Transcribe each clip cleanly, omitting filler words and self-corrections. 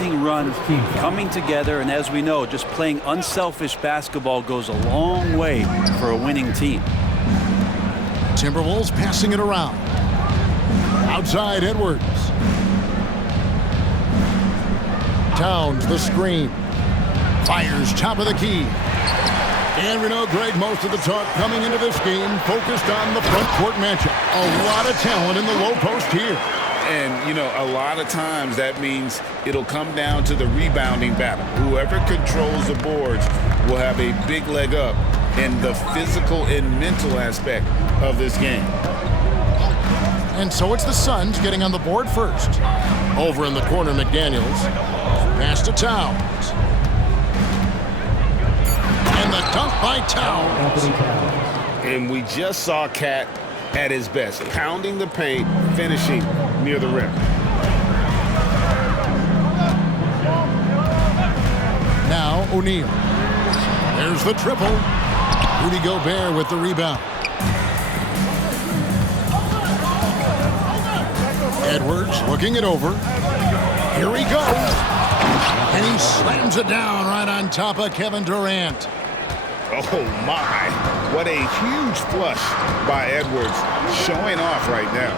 amazing run coming together, and as we know, just playing unselfish basketball goes a long way for a winning team. Timberwolves passing it around. Outside Edwards. Towns the screen. Fires top of the key. And we know, Greg, most of the talk coming into this game focused on the front court matchup. A lot of talent in the low post here. And, you know, a lot of times that means it'll come down to the rebounding battle. Whoever controls the boards will have a big leg up in the physical and mental aspect of this game. And so it's the Suns getting on the board first. Over in the corner, McDaniels. Pass to Towns. And the dunk by Towns. And we just saw Cat at his best, pounding the paint, finishing near the rim. Now O'Neal. There's the triple. Rudy Gobert with the rebound. Edwards looking it over. Here he goes. And he slams it down right on top of Kevin Durant. Oh, my. What a huge flush by Edwards, showing off right now.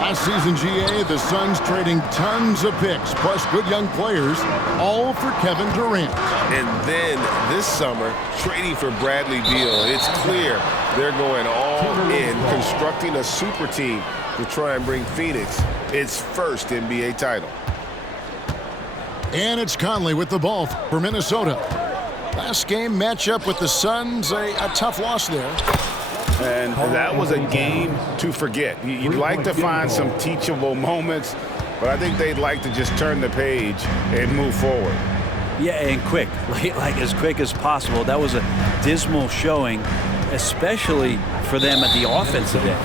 Last season, GA, the Suns trading tons of picks, plus good young players, all for Kevin Durant. And then this summer, trading for Bradley Beal. It's clear they're going all in, constructing a super team to try and bring Phoenix its first NBA title. And it's Conley with the ball for Minnesota. Last game matchup with the Suns, a tough loss there. And that was a game to forget. You'd like to find some teachable moments, but I think they'd like to just turn the page and move forward. Yeah, and quick, like as quick as possible. That was a dismal showing, especially for them at the offensive end.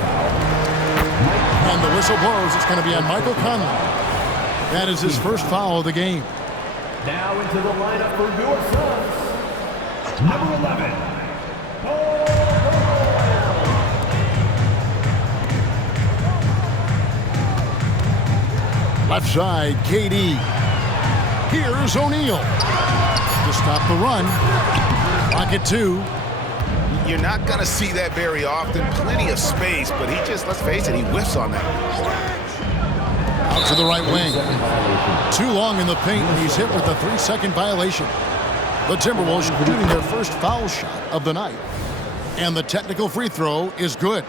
And the whistle blows. It's going to be on Michael Conley. That is his first foul of the game. Now into the lineup for your Suns, number 11. Left side, KD. Here's O'Neal to stop the run. Pocket two. You're not going to see that very often. Plenty of space, but he just, let's face it, he whiffs on that. Out to the right wing. Too long in the paint, and he's hit with a 3-second violation. The Timberwolves shooting their first foul shot of the night. And the technical free throw is good.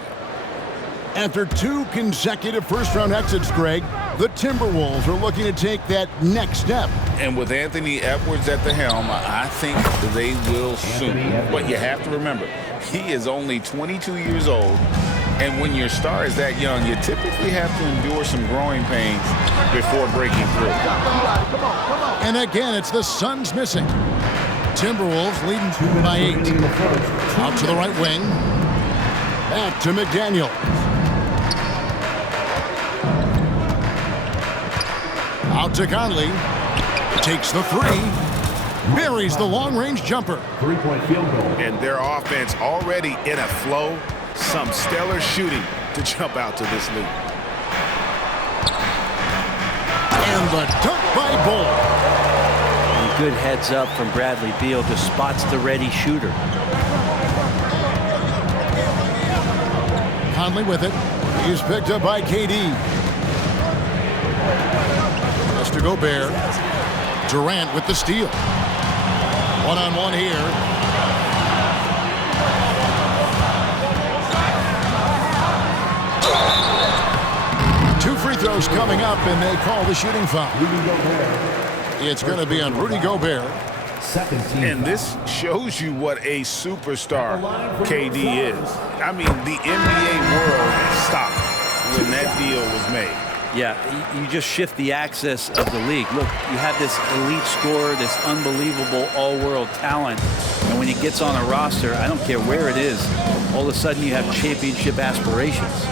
After 2 consecutive first-round exits, Greg, the Timberwolves are looking to take that next step. And with Anthony Edwards at the helm, I think they will soon. But you have to remember, he is only 22 years old. And when your star is that young, you typically have to endure some growing pains before breaking through. And again, it's the Suns missing. Timberwolves leading by 8. Out to the right wing. Back to McDaniel. Out to Conley. Takes the 3. Buries the long-range jumper. 3-point field goal. And their offense already in a flow. Some stellar shooting to jump out to this lead. And the dunk by Bull. And good heads up from Bradley Beal, just spots the ready shooter. Conley with it. He's picked up by KD. Pass to Gobert. Durant with the steal. One-on-one here. Two free throws coming up, and they call the shooting foul. It's going to be on Rudy Gobert. And this shows you what a superstar KD is. I mean, the NBA world stopped when that deal was made. Yeah, you just shift the axis of the league. Look, you have this elite scorer, this unbelievable all-world talent, and when he gets on a roster, I don't care where it is, all of a sudden you have championship aspirations.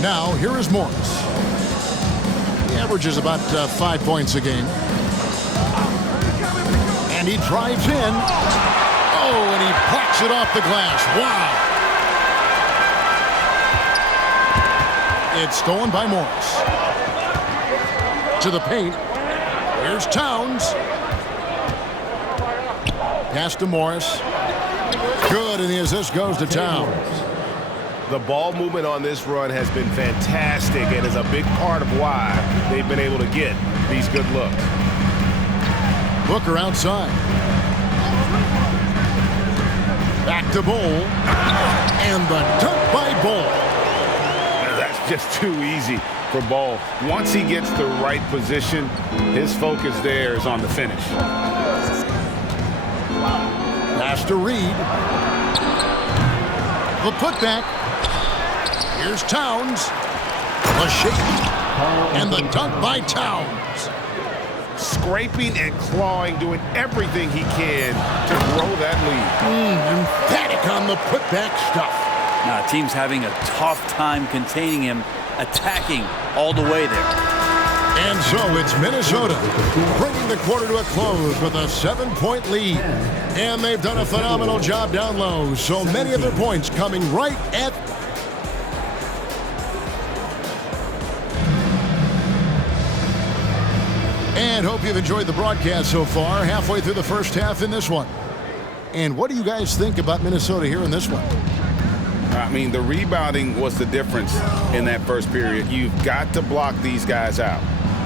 Now, here is Morris. He averages about 5 points a game. And he drives in. Oh, and he pops it off the glass. Wow. It's stolen by Morris. To the paint. Here's Towns. Pass to Morris. Good, and the assist goes to Towns. The ball movement on this run has been fantastic and is a big part of why they've been able to get these good looks. Booker outside. Back to Bol. And the dunk by Bol. That's just too easy for Bol. Once he gets the right position, his focus there is on the finish. Pass to Reed. The putback. Here's Towns. The shake. And the dunk by Towns. Scraping and clawing, doing everything he can to grow that lead. Emphatic on the putback stuff. Now, team's having a tough time containing him, attacking all the way there. And so it's Minnesota bringing the quarter to a close with a 7-point lead. And they've done a phenomenal job down low. So many of their points coming right at... And hope you've enjoyed the broadcast so far. Halfway through the first half in this one. And what do you guys think about Minnesota here in this one? I mean, the rebounding was the difference in that first period. You've got to block these guys out.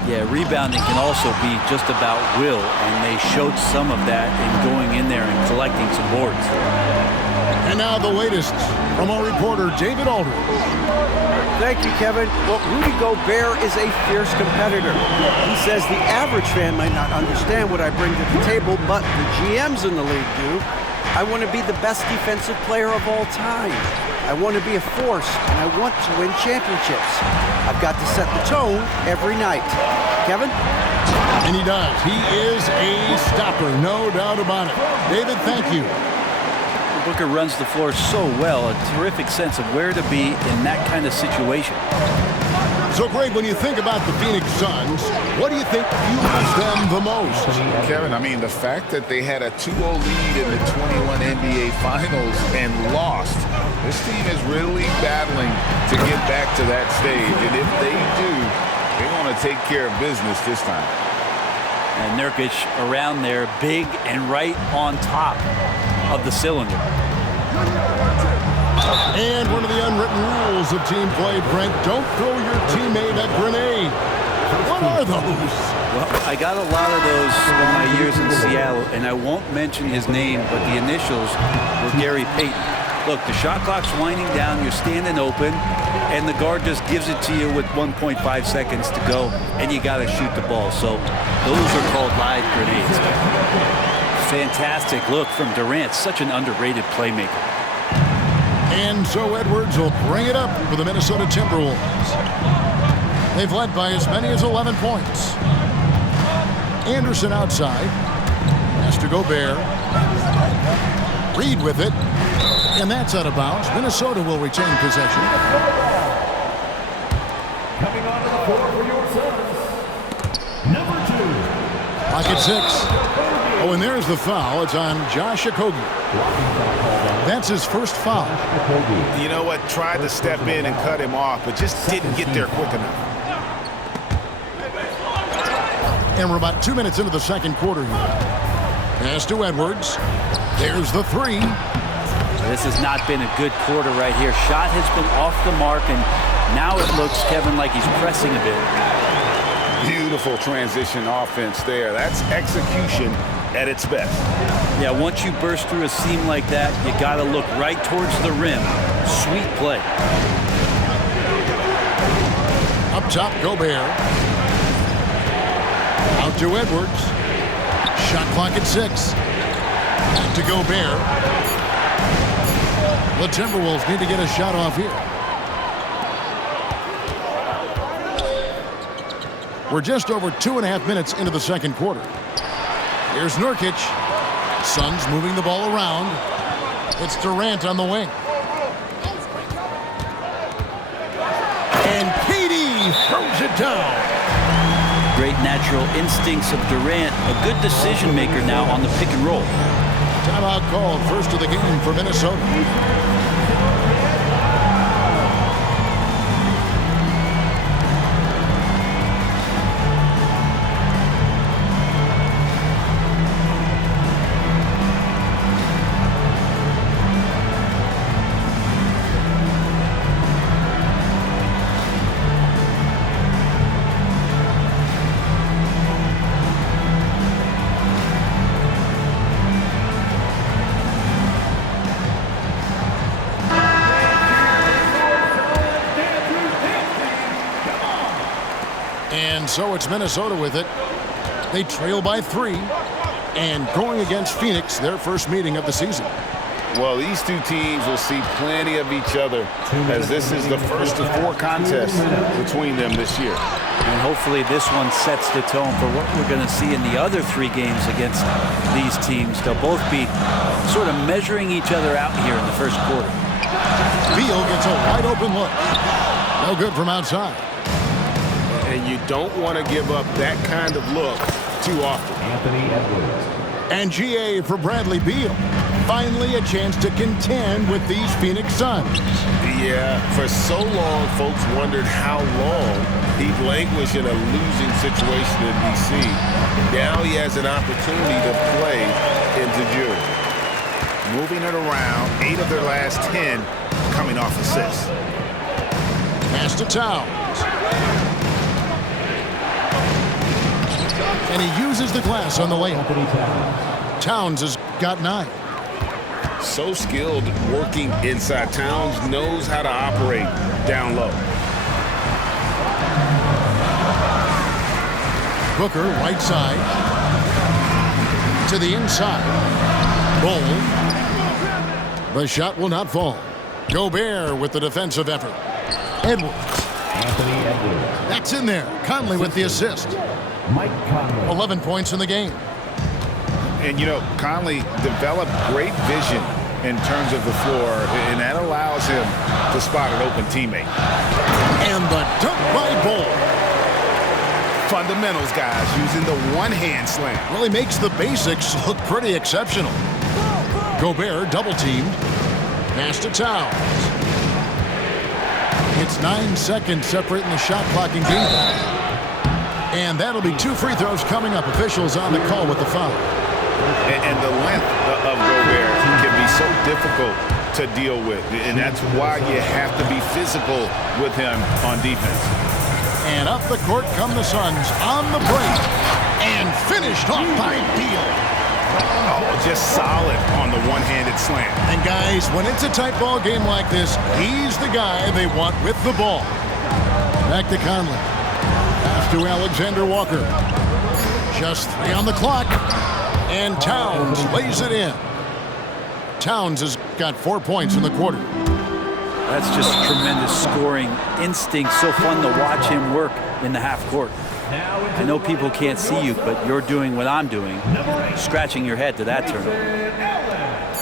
Yeah, rebounding can also be just about will, and they showed some of that in going in there and collecting some boards. And now the latest from our reporter, David Aldridge. Thank you, Kevin. Well, Rudy Gobert is a fierce competitor. He says the average fan might not understand what I bring to the table, but the GMs in the league do. I want to be the best defensive player of all time. I want to be a force, and I want to win championships. I've got to set the tone every night. Kevin? And he does. He is a stopper, no doubt about it. David, thank you. Booker runs the floor so well, a terrific sense of where to be in that kind of situation. So, Greg, when you think about the Phoenix Suns, what do you think fuels them the most? Kevin, I mean, the fact that they had a 2-0 lead in the 21 NBA Finals and lost, this team is really battling to get back to that stage. And if they do, they want to take care of business this time. And Nurkic around there, big and right on top of the cylinder. And one of the unwritten rules of team play, Brent, don't throw your teammate a grenade. What are those? Well, I got a lot of those in my years in Seattle, and I won't mention his name, but the initials were Gary Payton. Look, the shot clock's winding down, you're standing open, and the guard just gives it to you with 1.5 seconds to go, and you got to shoot the ball. So those are called live grenades. Fantastic look from Durant, such an underrated playmaker. And so Edwards will bring it up for the Minnesota Timberwolves. They've led by as many as 11 points. Anderson outside. Has to Gobert. Reed with it. And that's out of bounds. Minnesota will retain possession. Coming onto the floor for your Suns, number 2. Pocket 6. Oh, and there's the foul. It's on Josh Okogie. That's his first foul. You know what? Tried to step in and cut him off, but just didn't get there quick enough. And we're about 2 minutes into the second quarter here. Pass to Edwards. There's the three. This has not been a good quarter right here. Shot has been off the mark, and now it looks, Kevin, like he's pressing a bit. Beautiful transition offense there. That's execution at its best. Yeah, once you burst through a seam like that, you got to look right towards the rim. Sweet play. Up top, Gobert. Out to Edwards. Shot clock at 6. Back to Gobert. The Timberwolves need to get a shot off here. We're just over 2.5 minutes into the second quarter. Here's Nurkic. Suns moving the ball around. It's Durant on the wing. And KD throws it down. Great natural instincts of Durant. A good decision maker now on the pick and roll. Timeout called, first of the game for Minnesota. And so it's Minnesota with it. They trail by 3 and going against Phoenix, their first meeting of the season. Well, these two teams will see plenty of each other as this is the first of 4 contests between them this year. And hopefully this one sets the tone for what we're going to see in the other 3 games against these teams. They'll both be sort of measuring each other out here in the first quarter. Beal gets a wide open look. No good from outside. And you don't want to give up that kind of look too often. Anthony Edwards. And GA for Bradley Beal. Finally a chance to contend with these Phoenix Suns. Yeah, for so long, folks wondered how long he'd languish in a losing situation in D.C. Now he has an opportunity to play into June. Moving it around, 8 of their last 10 coming off assists. Pass to Towns. And he uses the glass on the layup. Anthony Towns. Towns has got 9. So skilled working inside. Towns knows how to operate down low. Booker, right side. To the inside. Bull. The shot will not fall. Gobert with the defensive effort. Edwards. Anthony Edwards. That's in there. Conley with the assist. Mike Conley. 11 points in the game. And, you know, Conley developed great vision in terms of the floor, and that allows him to spot an open teammate. And the dunk by Bull. Fundamentals, guys, using the one-hand slam. Really makes the basics look pretty exceptional. Gobert double-teamed. Pass to Towns. It's 9 seconds separating the shot clock and game time. And that'll be 2 free throws coming up. Officials on the call with the foul. And the length of Gobert can be so difficult to deal with. And that's why you have to be physical with him on defense. And up the court come the Suns on the break. And finished off by Beal. Oh, just solid on the one-handed slam. And guys, when it's a tight ball game like this, he's the guy they want with the ball. Back to Conley. Pass to Alexander Walker. Just 3 on the clock. And Towns lays it in. Towns has got 4 points in the quarter. That's just tremendous scoring instinct. So fun to watch him work in the half court. I know people can't see you, but you're doing what I'm doing, scratching your head to that turnover.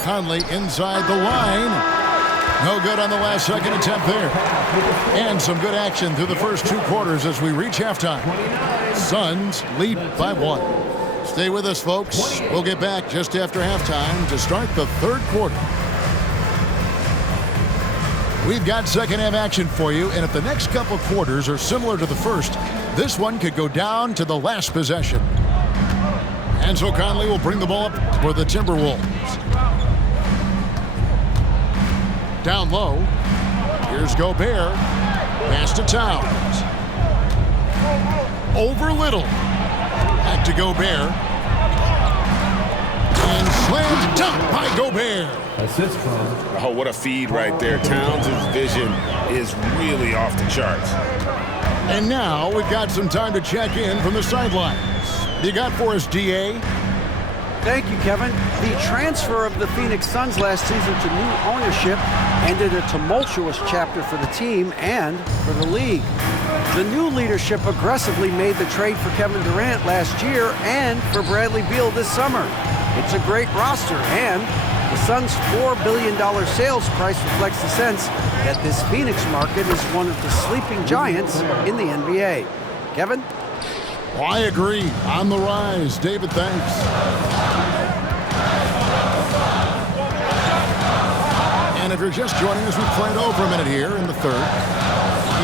Conley inside the line. No good on the last second attempt there. And some good action through the first 2 quarters as we reach halftime. Suns lead by 1. Stay with us, folks. We'll get back just after halftime to start the 3rd quarter. We've got second half action for you, and if the next couple quarters are similar to the first, this one could go down to the last possession. And so Conley will bring the ball up for the Timberwolves. Down low. Here's Gobert. Pass to Towns. Over Little. Back to Gobert. And slammed dunk by Gobert. Assist from. Oh, what a feed right there. Towns' vision is really off the charts. And now we've got some time to check in from the sidelines. You got for us, DA? Thank you, Kevin. The transfer of the Phoenix Suns last season to new ownership ended a tumultuous chapter for the team and for the league. The new leadership aggressively made the trade for Kevin Durant last year and for Bradley Beal this summer. It's a great roster, and the Suns' $4 billion sales price reflects the sense that this Phoenix market is one of the sleeping giants in the NBA. Kevin? Oh, I agree. On the rise. David, thanks. And if you're just joining us, we've played over a minute here in the 3rd.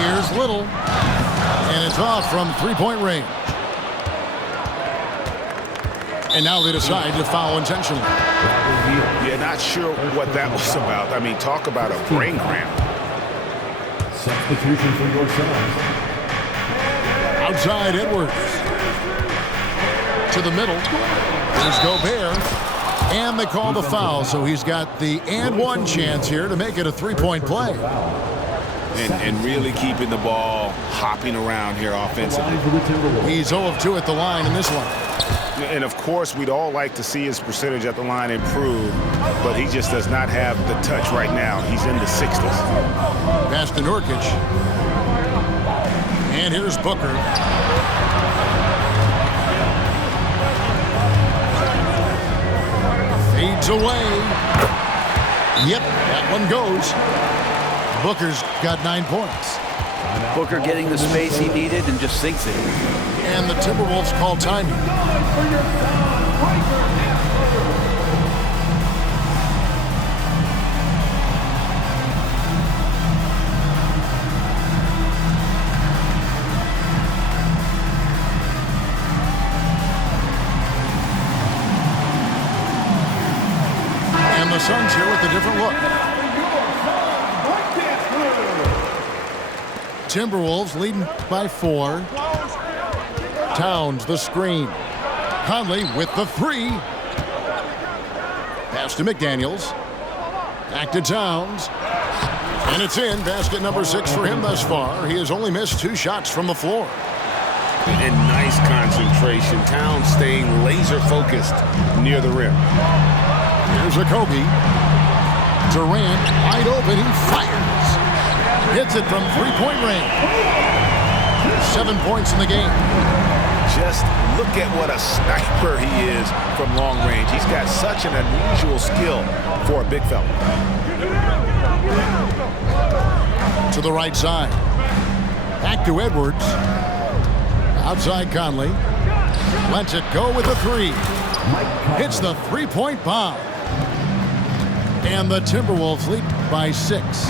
Here's Little. And it's off from three-point range. And now they decide to foul intentionally. Yeah, not sure what that was about. I mean, talk about a brain cramp. Substitution for your Suns. Outside Edwards. To the middle. There's Gobert. And they call the foul, so he's got the and one chance here to make it a three-point play. And really keeping the ball hopping around here offensively. He's 0 of 2 at the line in this one. And of course, we'd all like to see his percentage at the line improve, but he just does not have the touch right now. He's in the 60s. Pass to Nurkic. And here's Booker. Fades away. Yep, that one goes. Booker's got 9 points. Booker getting the space he needed and just sinks it. And the Timberwolves call timing. And the Suns here with a different look. Timberwolves leading by 4. Towns the screen. Conley with the 3. Pass to McDaniels. Back to Towns. And it's in. Basket number 6 for him thus far. He has only missed 2 shots from the floor. And nice concentration. Towns staying laser focused near the rim. Here's a Kobe. Durant wide open. He fires. Hits it from 3-point range. 7 points in the game. Just look at what a sniper he is from long range. He's got such an unusual skill for a big fella. To the right side. Back to Edwards. Outside Conley. Lets it go with the 3. Hits the 3-point bomb. And the Timberwolves lead by 6.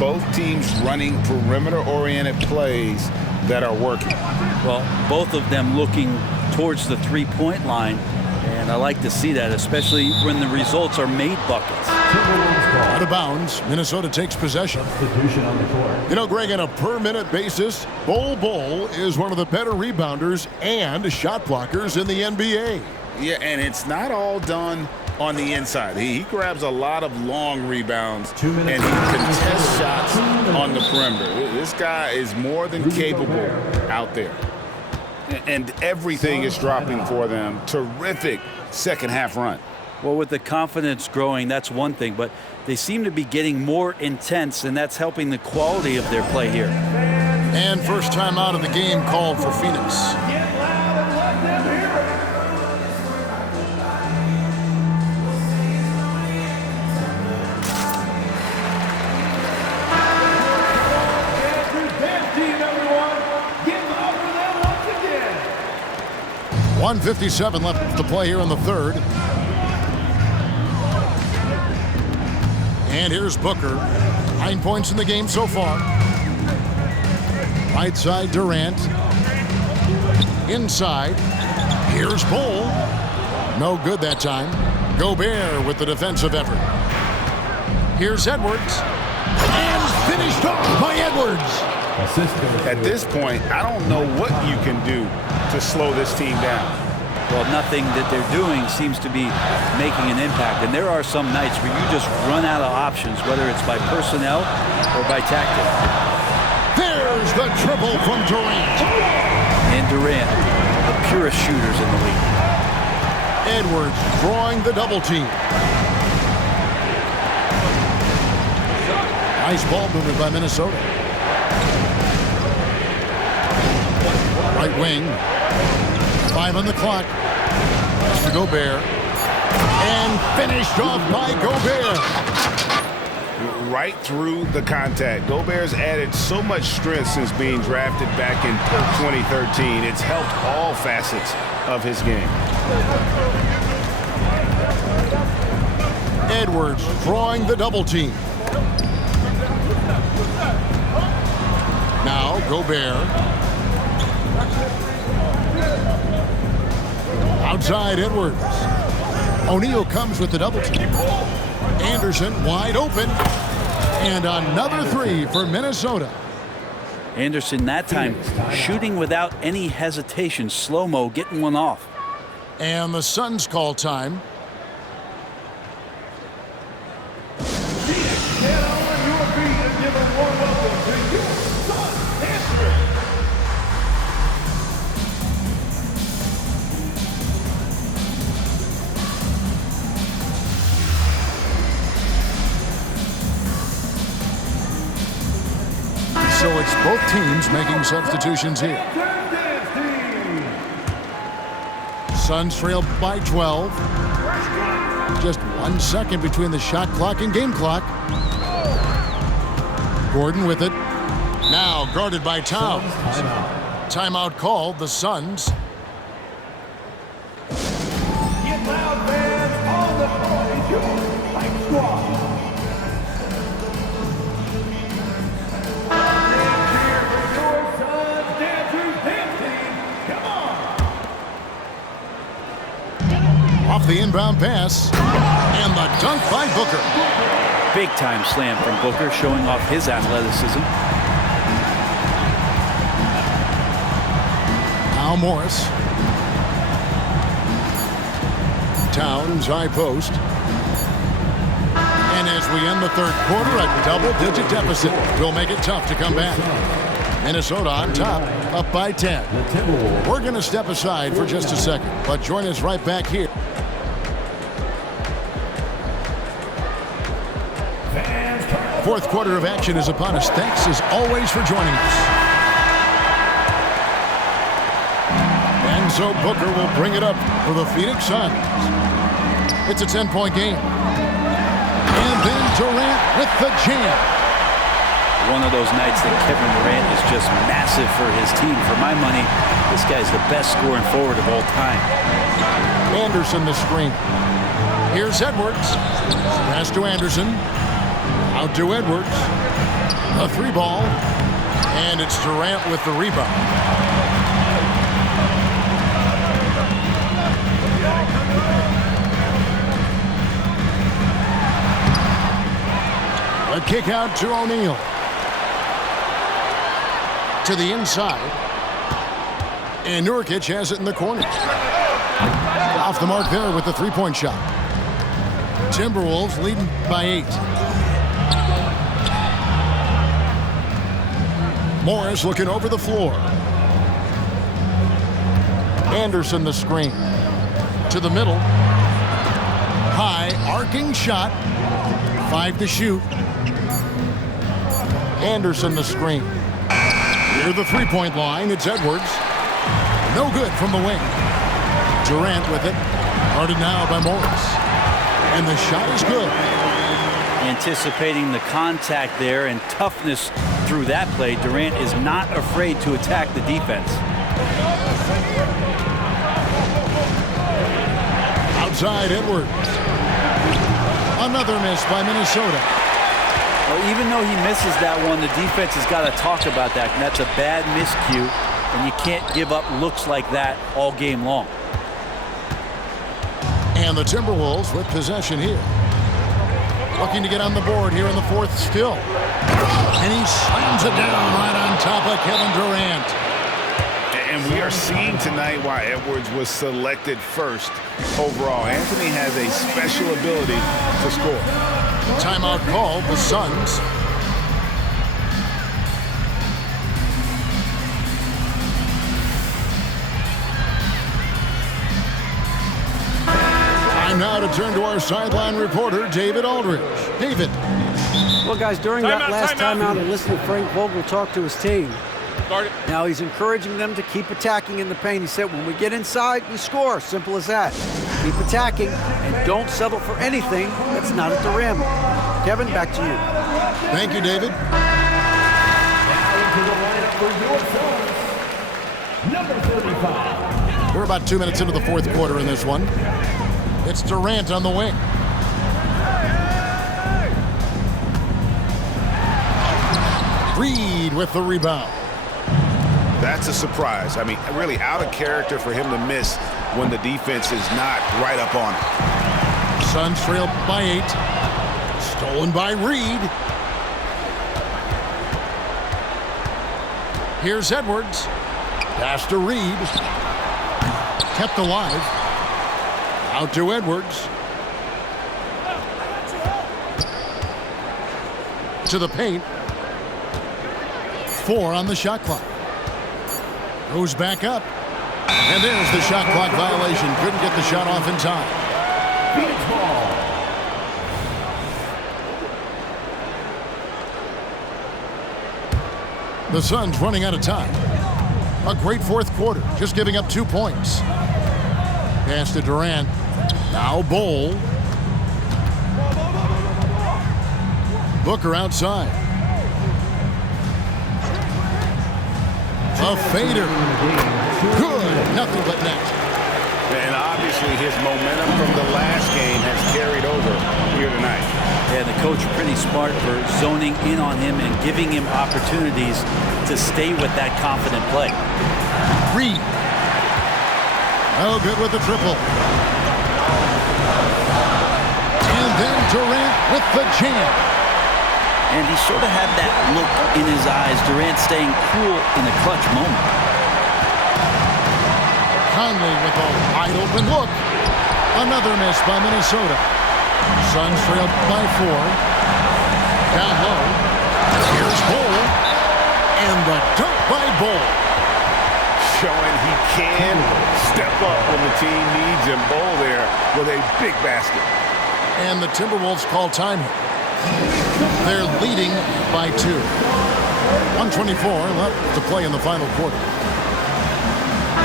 Both teams running perimeter-oriented plays that are working. Well, both of them looking towards the 3-point line, and I like to see that, especially when the results are made buckets. Out of bounds, Minnesota takes possession. You know, Greg, on a per-minute basis, Bol is one of the better rebounders and shot blockers in the NBA. Yeah, and it's not all done on the inside. He grabs a lot of long rebounds, and he contests shots on the perimeter. This guy is more than capable out there. And everything is dropping for them. Terrific second half run. Well, with the confidence growing, that's one thing, but they seem to be getting more intense, and that's helping the quality of their play here. And first time out of the game called for Phoenix. .157 left to play here in the third. And here's Booker. 9 points in the game so far. Right side, Durant. Inside. Here's Bol. No good that time. Gobert with the defensive effort. Here's Edwards. And finished off by Edwards. At this point, I don't know what you can do to slow this team down. Well, nothing that they're doing seems to be making an impact. And there are some nights where you just run out of options, whether it's by personnel or by tactic. There's the triple from Durant. And Durant, the purest shooters in the league. Edwards drawing the double team. Nice ball movement by Minnesota. Right wing. 5 on the clock. Pass to Gobert. And finished off by Gobert. Right through the contact. Gobert's added so much strength since being drafted back in 2013. It's helped all facets of his game. Edwards drawing the double team. Now Gobert. Outside Edwards. O'Neal comes with the double team. Anderson wide open. And another 3 for Minnesota. Anderson that time shooting without any hesitation. Slow-mo getting one off. And the Suns call time. Get on your feet and give a warm welcome to your Suns Both teams making substitutions here. Suns trail by 12. Just 1 second between the shot clock and game clock. Gordon with it. Now guarded by Towns. Timeout called, the Suns. Get loud, fans, on the court is your Mike Squad. Cheer for your Suns, Andrew Damptey. Come on. Off the inbound pass. And the dunk by Booker. Big time slam from Booker, showing off his athleticism. Now Morris. Towns, high post. And as we end the third quarter, a double-digit deficit will make it tough to come back. Minnesota on top, up by 10. We're going to step aside for just a second, but join us right back here. Fourth quarter of action is upon us. Thanks as always for joining us. And so Booker will bring it up for the Phoenix Suns. It's a 10-point game. And then Durant with the jam. One of those nights that Kevin Durant is just massive for his team. For my money, this guy's the best scoring forward of all time. Anderson the screen. Here's Edwards. Pass to Anderson. Out to Edwards. A three ball. And it's Durant with the rebound. A kick out to O'Neal. To the inside. And Nurkic has it in the corner. Off the mark there with the three-point shot. Timberwolves leading by 8. Morris looking over the floor. Anderson the screen. To the middle. High, arcing shot. 5 to shoot. Anderson the screen. Near the three-point line, it's Edwards. No good from the wing. Durant with it. Guarded now by Morris. And the shot is good. Anticipating the contact there and toughness through that play, Durant is not afraid to attack the defense. Outside Edwards. Another miss by Minnesota. Well, even though he misses that one, the defense has got to talk about that. And that's a bad miscue, and you can't give up looks like that all game long. And the Timberwolves with possession here. Looking to get on the board here in the fourth still. And he slams it down right on top of Kevin Durant. And we are seeing tonight why Edwards was selected first overall. Anthony has a special ability to score. Timeout called, the Suns. Time now to turn to our sideline reporter, David Aldridge. David. Well, guys, during that last timeout, I listened to Frank Vogel talk to his team. Now he's encouraging them to keep attacking in the paint. He said, when we get inside, we score. Simple as that. Keep attacking and don't settle for anything that's not at the rim. Kevin, back to you. Thank you, David. Now into the lineup for your Suns, number 35. We're about 2 minutes into the fourth quarter in this one. It's Durant on the wing. Reed with the rebound. That's a surprise. I mean, really out of character for him to miss when the defense is not right up on it. Suns trail by 8. Stolen by Reed. Here's Edwards. Pass to Reed. Kept alive. Out to Edwards. To the paint. 4 on the shot clock. Goes back up. And there's the shot clock violation. Couldn't get the shot off in time. Phoenix ball. The Suns running out of time. A great fourth quarter, just giving up 2 points. Pass to Durant. Now Bol. Booker outside. A fader. Good. Nothing but net. And obviously his momentum from the last game has carried over here tonight. Yeah, the coach pretty smart for zoning in on him and giving him opportunities to stay with that confident play. Reed. Oh, good with the triple. And then Durant with the jam. And he sort of had that look in his eyes. Durant staying cool in a clutch moment. Conley with a wide open look. Another miss by Minnesota. Suns trail by 4. Down low. Here's Bol. And the dunk by Bol. Showing he can step up when the team needs him. Bol there with a big basket. And the Timberwolves call time here. They're leading by 2. 124 left to play in the final quarter.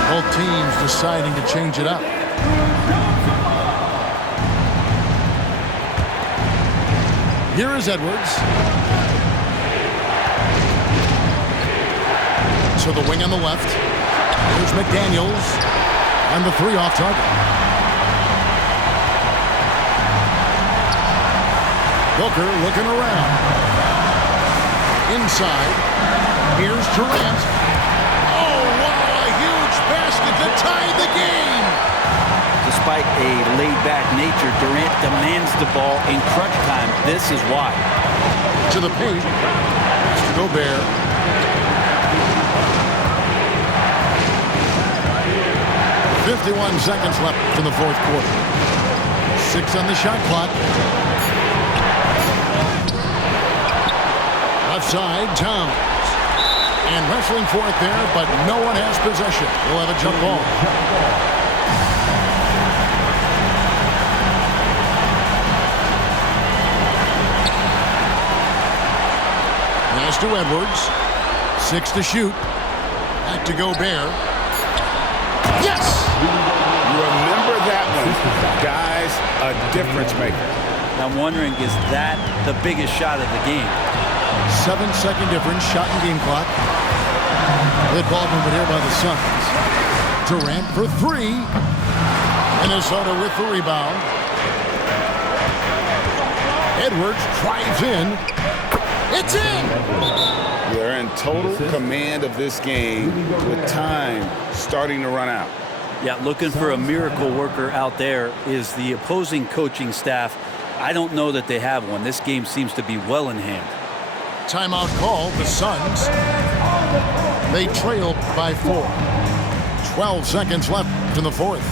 Both teams deciding to change it up. Here is Edwards. To the wing on the left. Here's McDaniels. And the 3 off target. Booker looking around. Inside. Here's Durant. Oh, wow, a huge basket to tie the game. Despite a laid-back nature, Durant demands the ball in crunch time. This is why. To the paint. To Gobert. .51 seconds left in the fourth quarter. 6 on the shot clock. Left side, Towns. And wrestling for it there, but no one has possession. We'll have a jump ball. Pass to Edwards. 6 to shoot. Back to Gobert. Yes! Remember that one. Guys, a difference maker. I'm wondering, is that the biggest shot of the game? 7-second difference, shot and game clock. Good ball movement here by the Suns. Durant for 3. Minnesota with the rebound. Edwards drives in. It's in! They're in total command of this game with time starting to run out. Yeah, looking for a miracle worker out there is the opposing coaching staff. I don't know that they have one. This game seems to be well in hand. Timeout call, the Suns. They trail by 4. 12 seconds left in the fourth.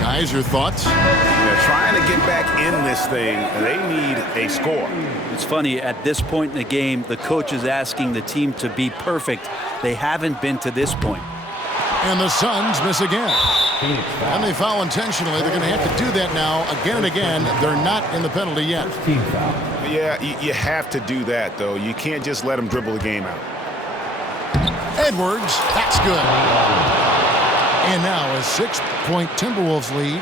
Guys, your thoughts? They're trying to get back in this thing. They need a score. It's funny, at this point in the game, the coach is asking the team to be perfect. They haven't been to this point. And the Suns miss again. And they foul intentionally. They're going to have to do that now again and again. They're not in the penalty yet. Yeah, you have to do that, though. You can't just let them dribble the game out. Edwards, that's good. And now a 6-point Timberwolves lead.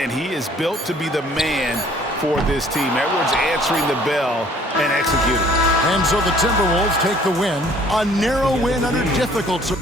And he is built to be the man for this team. Edwards answering the bell and executing. And so the Timberwolves take the win. A narrow win under difficult circumstances.